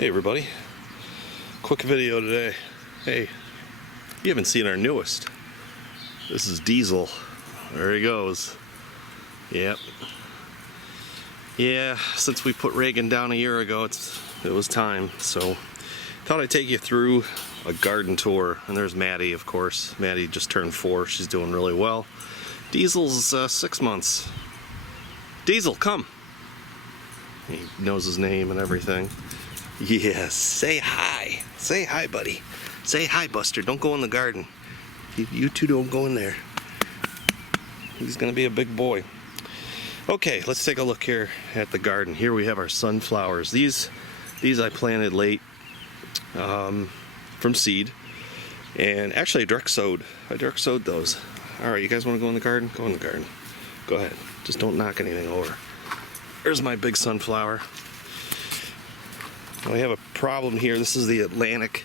Hey everybody, quick video today. Hey, you haven't seen our newest. This is Diesel. There he goes. Yep. Yeah, since we put Reagan down a year ago, it was time. So thought I'd take you through a garden tour. And there's Maddie, of course. Maddie just turned 4. She's doing really well. Diesel's 6 months. Diesel, come. He knows his name and everything. Yes, say hi. Say hi, buddy. Say hi, Buster. Don't go in the garden. You two don't go in there. He's gonna be a big boy. Okay, let's take a look here at the garden. Here we have our sunflowers. These I planted late from seed, and actually I direct sowed those. All right, you guys want to go in the garden? Go in the garden. Go ahead. Just don't knock anything over. There's my big sunflower. We have a problem here. This is the Atlantic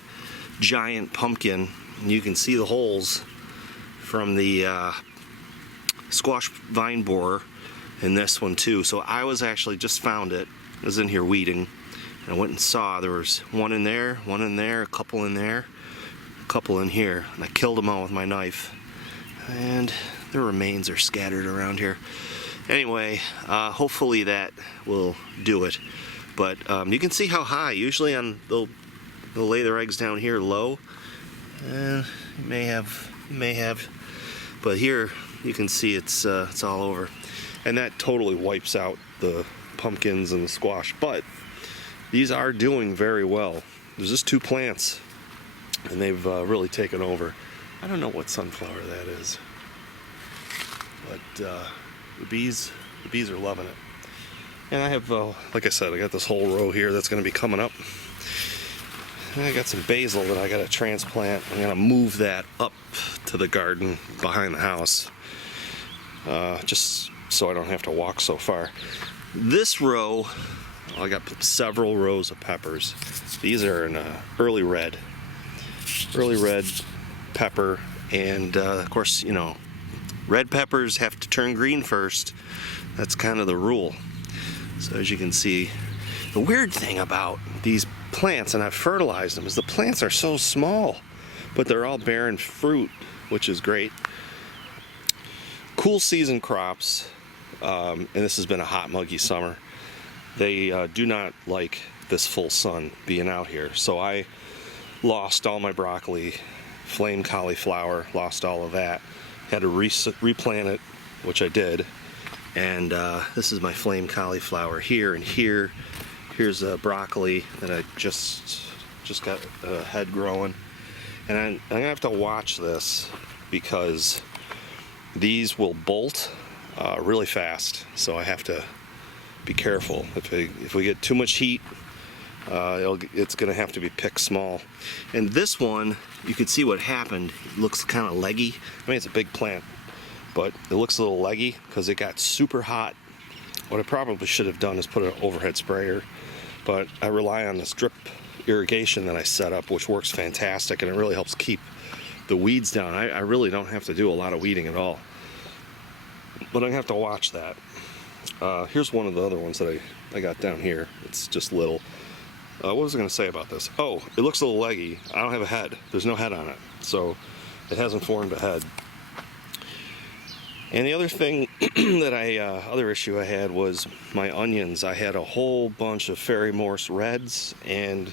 giant pumpkin. And you can see the holes from the squash vine borer in this one too. So I was actually just found it. I was in here weeding, and I went and saw there was one in there, a couple in there, a couple in here, and I killed them all with my knife. And their remains are scattered around here. Anyway, hopefully that will do it. But you can see how high. Usually they'll lay their eggs down here low. May have. But here you can see it's all over. And that totally wipes out the pumpkins and the squash. But these are doing very well. There's just 2 plants, and they've really taken over. I don't know what sunflower that is, but the bees are loving it. And I have, like I said, I got this whole row here that's going to be coming up. And I got some basil that I got to transplant. I'm going to move that up to the garden behind the house, just so I don't have to walk so far. This row, I got several rows of peppers. These are an early red pepper, and of course, you know, red peppers have to turn green first. That's kind of the rule. So as you can see, the weird thing about these plants, and I've fertilized them, is the plants are so small, but they're all bearing fruit, which is great. Cool season crops, and this has been a hot, muggy summer. They do not like this full sun being out here. So I lost all my broccoli, flame cauliflower, lost all of that. Had to replant it, which I did. And this is my flame cauliflower here, and here's a broccoli that I just got a head growing. And I'm gonna have to watch this because these will bolt really fast. So I have to be careful. If we get too much heat, it's gonna have to be picked small. And this one, you can see what happened. It looks kind of leggy. I mean, it's a big plant, but it looks a little leggy because it got super hot. What I probably should have done is put an overhead sprayer, but I rely on this drip irrigation that I set up, which works fantastic, and it really helps keep the weeds down. I really don't have to do a lot of weeding at all, but I'm gonna have to watch that. Here's one of the other ones that I got down here. It's just little. What was I gonna say about this? Oh, it looks a little leggy. I don't have a head. There's no head on it, so it hasn't formed a head. And the other thing other issue I had was my onions. I had a whole bunch of Fairy Morse reds and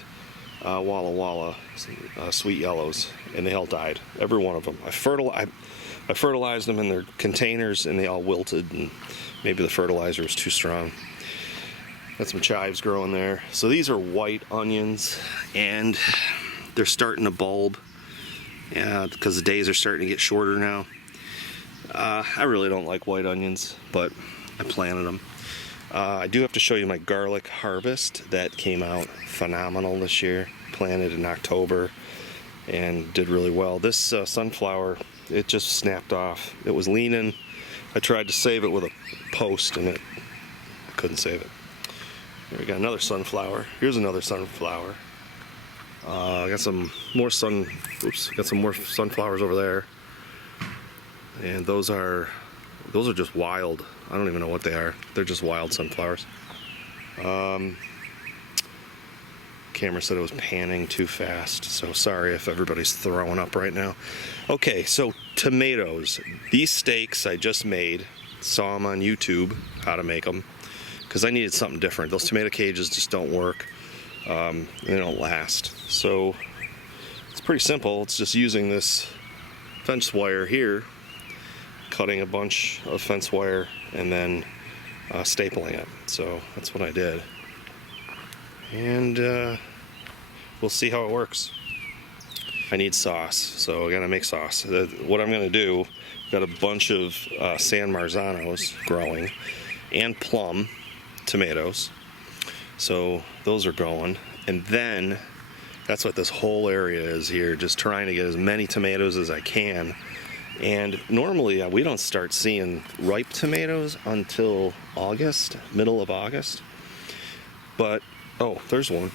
Walla Walla sweet yellows, and they all died. Every one of them. I fertilized them in their containers, and they all wilted, and maybe the fertilizer was too strong. Got some chives growing there. So these are white onions, and they're starting to bulb because the days are starting to get shorter now. I really don't like white onions, but I planted them. I do have to show you my garlic harvest. That came out phenomenal this year. Planted in October and did really well. This sunflower, it just snapped off. It was leaning. I tried to save it with a post, and I couldn't save it. Here we got another sunflower. Here's another sunflower. I got some more sunflowers over there. And those are just wild. I don't even know what they are. They're just wild sunflowers. Camera said it was panning too fast, so sorry if everybody's throwing up right now. Okay, so tomatoes. These steaks I just made, saw them on YouTube, how to make them, because I needed something different. Those tomato cages just don't work. They don't last. So it's pretty simple. It's just using this fence wire here, cutting a bunch of fence wire, and then stapling it. So that's what I did. And we'll see how it works. I need sauce, so I gotta make sauce. What I'm gonna do, got a bunch of San Marzanos growing and plum tomatoes. So those are going. And then that's what this whole area is here, just trying to get as many tomatoes as I can. And normally we don't start seeing ripe tomatoes until August, middle of August. But oh, there's one.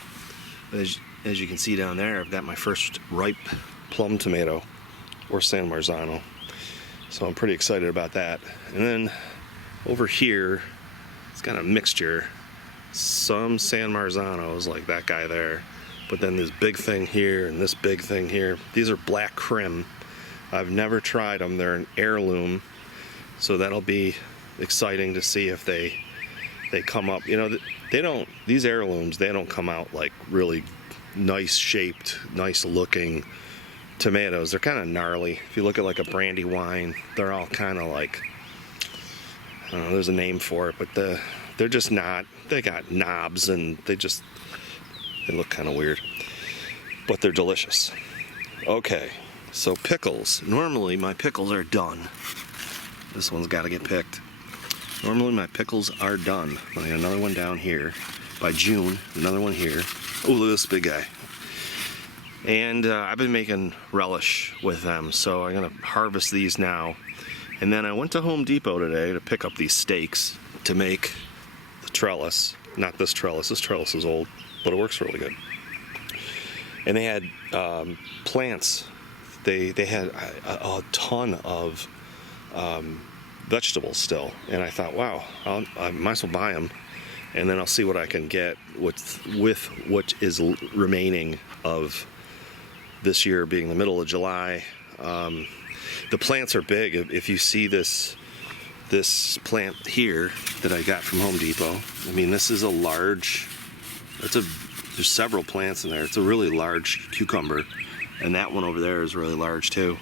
As you can see down there, I've got my first ripe plum tomato, or San Marzano. So I'm pretty excited about that. And then over here, it's got a mixture. Some San Marzanos, like that guy there, but then this big thing here and this big thing here. These are black Krim. I've never tried them. They're an heirloom, so that'll be exciting to see if they come up. You know, they don't, these heirlooms, they don't come out like really nice shaped, nice looking tomatoes. They're kind of gnarly. If you look at like a brandy wine, they're all kind of like, I don't know, there's a name for it, but they're just not, they got knobs and they look kind of weird, but they're delicious. Okay, so pickles. Normally my pickles are done. This one's got to get picked. Normally my pickles are done. I got another one down here by June, another one here. Oh, look at this big guy. And I've been making relish with them, so I'm gonna harvest these now. And then I went to Home Depot today to pick up these stakes to make the trellis. Not this trellis. This trellis is old, but it works really good. And they had plants. They had a ton of vegetables still, and I thought, wow, I might as well buy them, and then I'll see what I can get with what is remaining of this year, being the middle of July. The plants are big. If you see this plant here that I got from Home Depot, I mean, this is a large. There's several plants in there. It's a really large cucumber, and that one over there is really large too.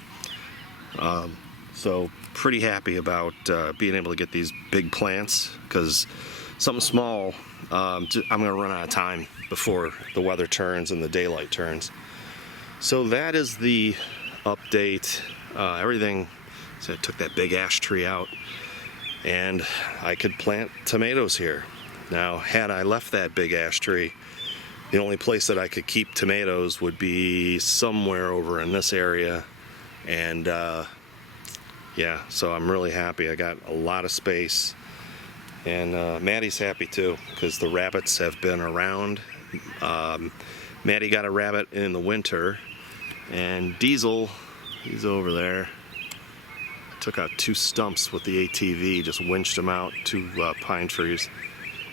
So pretty happy about being able to get these big plants, because something small, I'm going to run out of time before the weather turns and the daylight turns. So that is the update. Everything, so I took that big ash tree out, and I could plant tomatoes here. Now, had I left that big ash tree, the only place that I could keep tomatoes would be somewhere over in this area, and yeah, so I'm really happy. I got a lot of space, and Maddie's happy too, because the rabbits have been around. Maddie got a rabbit in the winter, and Diesel, he's over there. I took out 2 stumps with the ATV, just winched them out, 2 pine trees.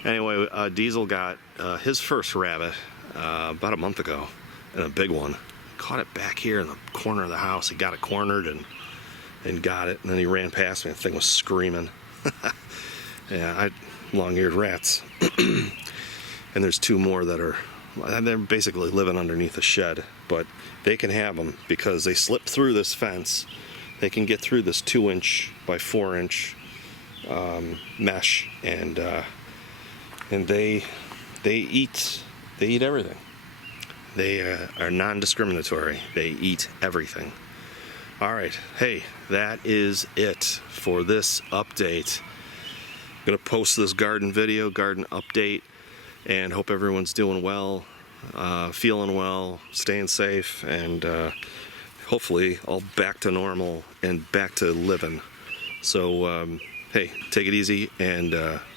Anyway, Diesel got his first rabbit about a month ago, and a big one. Caught it back here in the corner of the house. He got it cornered and got it, and then he ran past me. The thing was screaming. Yeah, long-eared rats. And there's 2 more that they're basically living underneath a shed, but they can have them because they slip through this fence. They can get through this 2-inch by 4-inch mesh, and they eat everything. They are non-discriminatory. They eat everything. All right, hey, that is it for this update. I'm gonna post this garden video, garden update, and hope everyone's doing well, feeling well, staying safe, and hopefully all back to normal and back to living. So hey, take it easy, and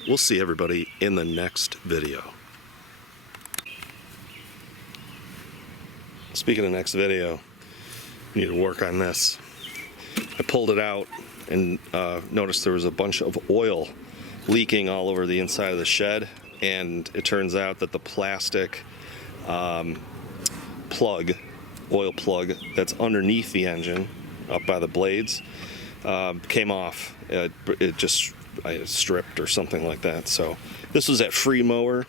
we'll see everybody in the next video. Speaking of next video, I need to work on this. I pulled it out and noticed there was a bunch of oil leaking all over the inside of the shed, and it turns out that the plastic plug, oil plug that's underneath the engine, up by the blades, came off. It just stripped or something like that. So this was that free mower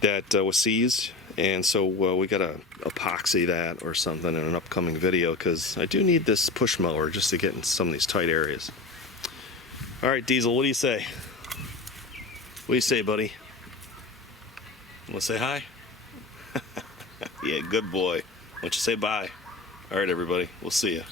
that was seized, and so we got to epoxy that or something in an upcoming video, because I do need this push mower just to get in some of these tight areas. All right, Diesel, what do you say? What do you say, buddy? Want to say hi? Yeah, good boy. Why don't you say bye? All right, everybody. We'll see you.